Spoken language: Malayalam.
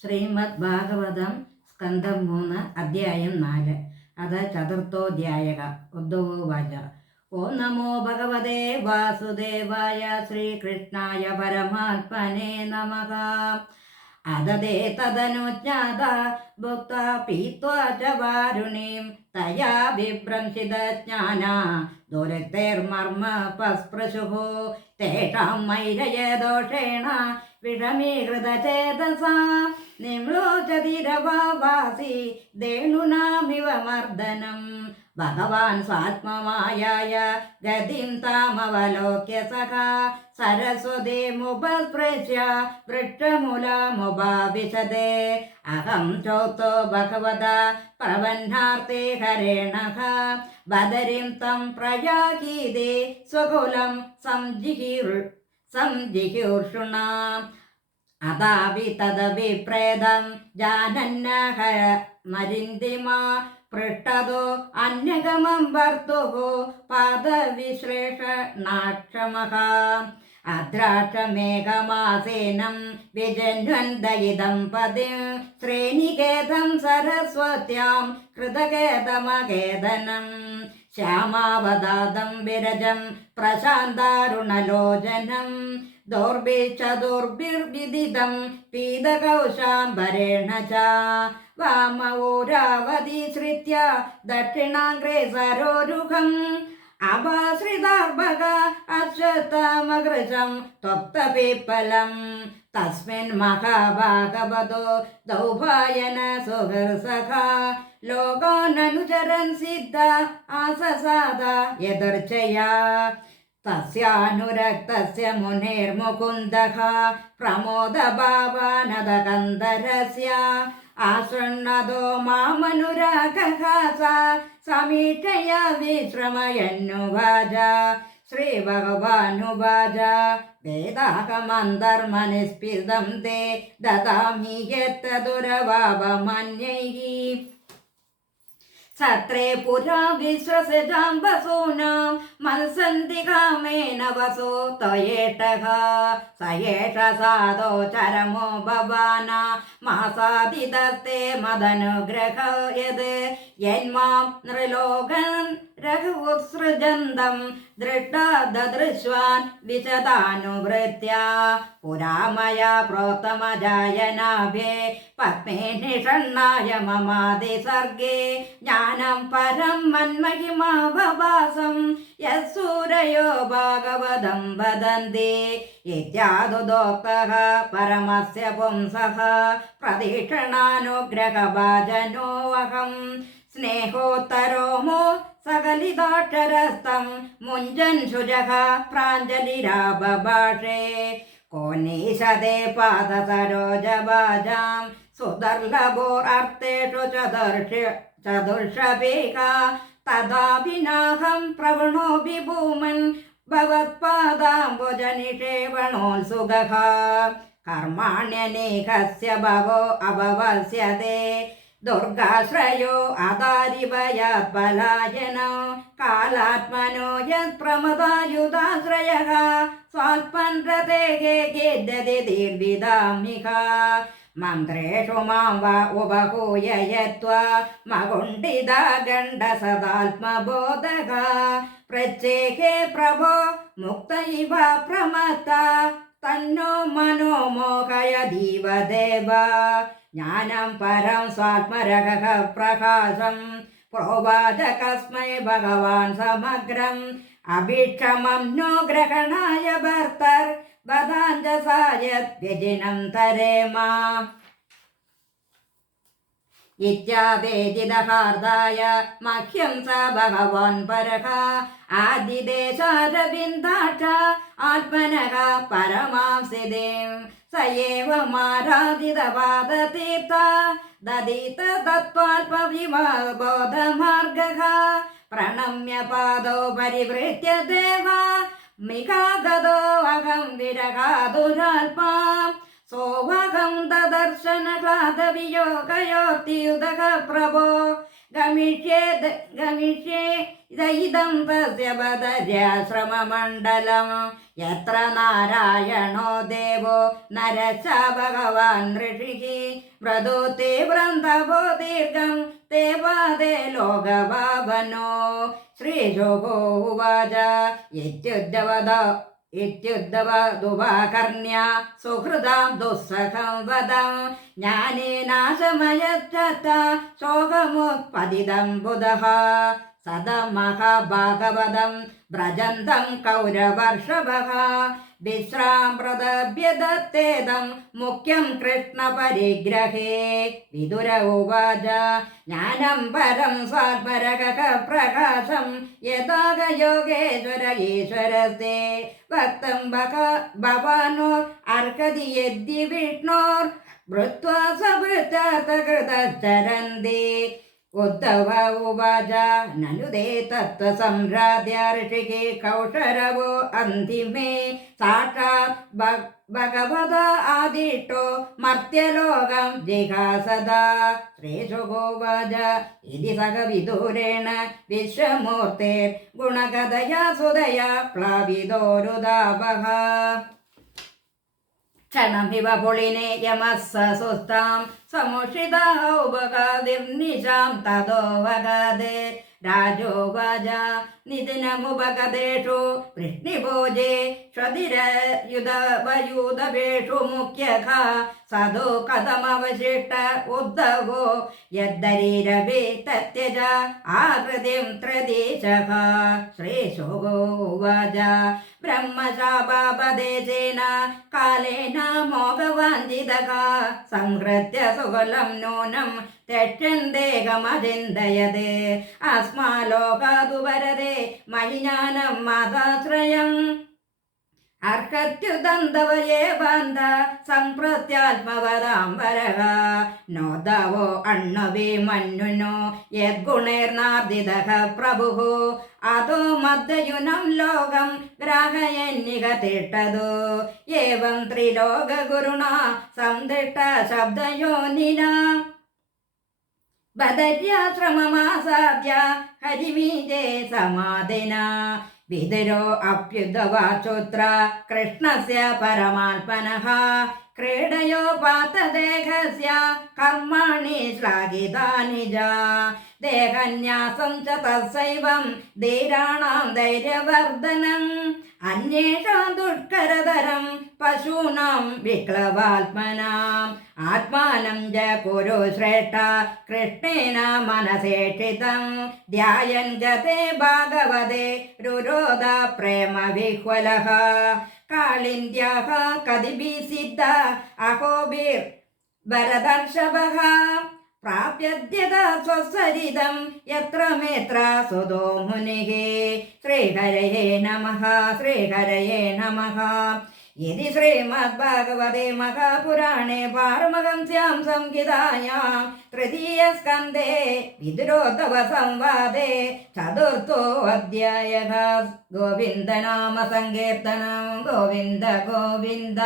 ശ്രീമദ് ഭാഗവതം സ്കന്ധം 3 അധ്യായം 4 അത് ചതുർത്ഥോധ്യായക ഉദ്ധവോവാച. ഓം നമോ ഭഗവതേ വാസുദേവായ ശ്രീകൃഷ്ണായ പരമാത്മനെ നമഃ. അതതേ തദനുജ്ഞാത ഭുക്ത പീത്വാ ച വാരുണീം തയാ വിഭ്രംശിതജ്ഞാന ദുരക്തൈർമർമ്മ പസ്പൃശുഃ തേഷാം മൈരയദോഷേണ വിഷമീകൃതചേതസാ നിമ്ലോചതിരവാസി ദേണുനാമിവ മർദ്ദനം. ഭഗവാൻ സ്വാത്മമായായ ഗതിം താമവലോക്യ സഖാ സരസ്വതീമുപസ്പൃശ്യ വൃക്ഷമൂലമുപാവിശദേ. അഹം ചോക്തോ ഭഗവതാ പ്രപന്നാർത്തേ ഹരേണഃ ബദരിം തം പ്രയാഗീതേ സ്വകുലം സംജിഹീർഷുണാ. അതാപി തദഭിപ്രേതം ജാനന്നഹ മരിന്ദിമാ പൃഷ്ടതോ അന്യഗമം ഭർത്തുഃ പാദവിശ്ലേഷണാക്ഷമഃ. അദ്രാക്ഷമേഘമാസേനം വിജന്വന്തയിദം പതിം ശ്രീനികേതം സരസ്വത്യാം കൃതകേതമകേതനം. ശ്യാമാവതാതം വിരജം പ്രശാന്താരുണലോചനം ദൗർഭിർവിദിതം പീതകൗശാംബരേണ ച. വാമവോരാവതിശ്രിത്യ ദക്ഷിണാഗ്രേ സരോരുഹം അപാശ്രിതാർഭക അശ്വത്ഥമകൃശം ത്വക്തപീപ്പലം. തസ്മിൻ മഹാഭാഗവതോ ദൗഭായന സുഹൃസഖാ ലോകാനനുചരൻ സിദ്ധ ആസസാദ യദർച്ചയാ. തസ്യാനുരക്തസ്യ മുനേർമുകുന്ദഃ പ്രമോദഭാവാനദകന്ധരസ്യ ആശൃണ്ണതോ മാമനുരാഗഃ സമീക്ഷയ വിശ്രമയന്നുവാച. ശ്രീഭഗവാനുവാച. വേദാഹമന്തർമനിസ്ഫിതം തേ ദദാമി യത്തദുരവാവമന്യൈഃ. സത്രേ പുരാ വിശ്വസജാം വസൂനാം മത്സന്തി കാമേന വസോ ത്വയേഷഃ. സ ഏഷ സാധോ ചരമോ ഭവാന മാസാദിദത്തെ മദനുഗ്രഹോ യത് യന്മാം നൃലോകൻ രഘുസൃജന്തം ദൃഷ്ടാ ദദൃശ്വാൻ വിശദാനുവൃത്യ. പുരാമയാ പ്രോത്തമജായനാഭ്യേ പത്മേ നിഷണ്ണായ മമാദി സർഗേ ജ്ഞാനം പരം മന്മഹിമാവഭാസം യസ്സൂരയോ ഭാഗവതം വദന്തി. ഇത്യാദുദോക്തഃ പരമസ്യ പുംസഃ പ്രദീക്ഷണാനുഗ്രഹഭാജനോऽഹം. സ്നേഹോത്തരോമോ സകലിതാക്ഷരസ്ഥം മുഞ്ജൻ ശുചഃ പ്രാഞ്ജലിരാബഭാഷേ. കോനീശതേ പാദസരോജഭാജാം സുദർലഭോരർത്ഥേഷു ചതുർഷഭേക. തദാഭിനാഹം പ്രവണോऽപി ഭൂമൻ ഭവത്പാദാംബുജനിഷേവണോത്സുകഃ. കർമാണ്യനേകസ്യ ഭവോ അഭവസ്യതേ ദുർഗാശ്രയോ അദാരിഭയാത് പലായനോ. കാലാത്മനോ യത് പ്രമദായുധാശ്രയഃ സ്വാത്മൻ രതേഃ ഖേദ്യതി ദീർഘിതാമിഹ. മന്ത്രേഷു മാം വാ ഉപഹൂയ യത്വാ മകുണ്ഠിതാ ഗണ്ഡസദാത്മബോധഃ. പ്രച്ഛേഹേ പ്രഭോ മുക്ത ഇവ പ്രമത്ത തന്നോ മനോ മോഹയതീവ ദേവ. ജ്ഞാനം പരം സ്വാത്മരഹഃ പ്രകാശം പ്രോവാച കസ്മൈ ഭഗവാൻ സമഗ്രം. അഭിക്ഷമം നോ ഗ്രഹണായ ഭർത്തർ വദാഞ്ജസായത് വ്യജിനം തരേമ. ഇത്യാവേദിതഹാർദായ മഹ്യം സ ഭഗവാൻ പരഃ ആദിദേശാരവിന്ദാക്ഷ ആത്മനഃ പരമാം സ്ഥിതിം. സ ഏവമാരാധിതപാദതീർത്ഥ ദദീത തത്വാൽപവിബോധമാർഗഃ. പ്രണമ്യ പാദോ പരിവൃത്യ ദേവ മികാഗതോ അഹം വിരഹാതുരാൽപാം. സോവഹം ദദർശന ക്ലാദവിയോഗയോർത്തിയുതഃ പ്രഭോ ഗമിഷ്യേ ഇതം തസ്യ ബദര്യാശ്രമമണ്ഡലം യത്ര നാരായണോ ദേവോ നരശ്ച ഭഗവാൻ ഋഷിഃ വ്രതോ തീവ്രം തപോ ദീർഘം ते वादे लोकभावनो श्रीशुकोवाच इत्युद्धवदुपकर्ण्य सुहृदां दुःसखं वदं ज्ञानेनाशमयच्छत शोकमुत्पतितं बुधः सदमहाभागवतं व्रजन्तं कौरवर्षभः विश्राम्प्रदभ्यदत्तेदं मुख्यं कृष्णपरिग्रहे विदुर उवाच ज्ञानं परं स्वात्मरगः प्रकाशं यदा योगेश्वर ईश्वरस्ते वक्तं भवानो अर्हति यद्य विष्णोर्भृत्वा सभृतार्थकृतश्चरन्ति उद्धव उवाच ननु ते तत्त्वसम्भ्रात्य ऋषिः कौशरवो अन्तिमे साक्षात् भगवता आदिष्टो मर्त्यलोकं जिहासदा श्रीशुकोवाच इति सह विदुरेण विश्वमूर्तेर्गुणगतया सुदया प्लावितोरुदापः क्षणमिव पुलिने यमः सुस्तां समुषिताौपगादिर्निशां ततो वगादे राजोवाच निदिनमुपगतेषु वृष्णिभोजे श्वदिरयुधवयूधवेषु मुख्यः सदो कथमवशिष्ट उद्धवो यद्धरीरवे तत्यज आकृतिं त्रदेशः श्रीशुकोवाच ब्रह्मशापापदेशेन कालेन मोघवाञ्छितः संहृत्य सुकुलं नूनं त्यक्ष्यन्देहमचिन्तयते अस्मालोकादु वरदे मयि ज्ञानं माताश्रयम् अर्कत्युदन्तवये बन्ध सम्प्रत्यात्मवदाम्बरः नोदवो अण्णविमन्युनो यद्गुणैर्नार्दितः प्रभुः अतो मध्ययुनं लोकं ग्राहयन्निह तिष्ठतु एवं त्रिलोकगुरुणा संदिष्ट शब्दयोनिना बदर्याश्रममासाद्य हरिमीजे समाधिना विदुरो अप्युदवाचोत्र कृष्णस्य परमात्मनः क्रीडयोपातदेहस्य कर्माणि श्लाघितानि च देहन्यासं च तस्यैवं धीराणां धैर्यवर्धनम् अन्येषां दुष्करतरं पशूनां विक्लवात्मनाम् आत्मानं च कुरु श्रेष्ठ कृष्णेन मनसेक्षितं ध्यायन् गते भागवते रुरोध प्रेम विह्वलः कालिन्द्याः कदिभिः सिद्ध अहोभिर्वरदर्शभः प्राप्यद्यदा स्वसरिदं यत्र मेत्र सुतो मुनिः श्रीहरये नमः श्रीहरये नमः इति श्रीमद्भागवते महापुराणे पारमहंस्यां संहितायां तृतीयस्कन्धे विदुरोद्धवसंवादे चतुर्थोऽध्यायः गोविन्दनाम संकीर्तनं गोविन्द गोविन्द।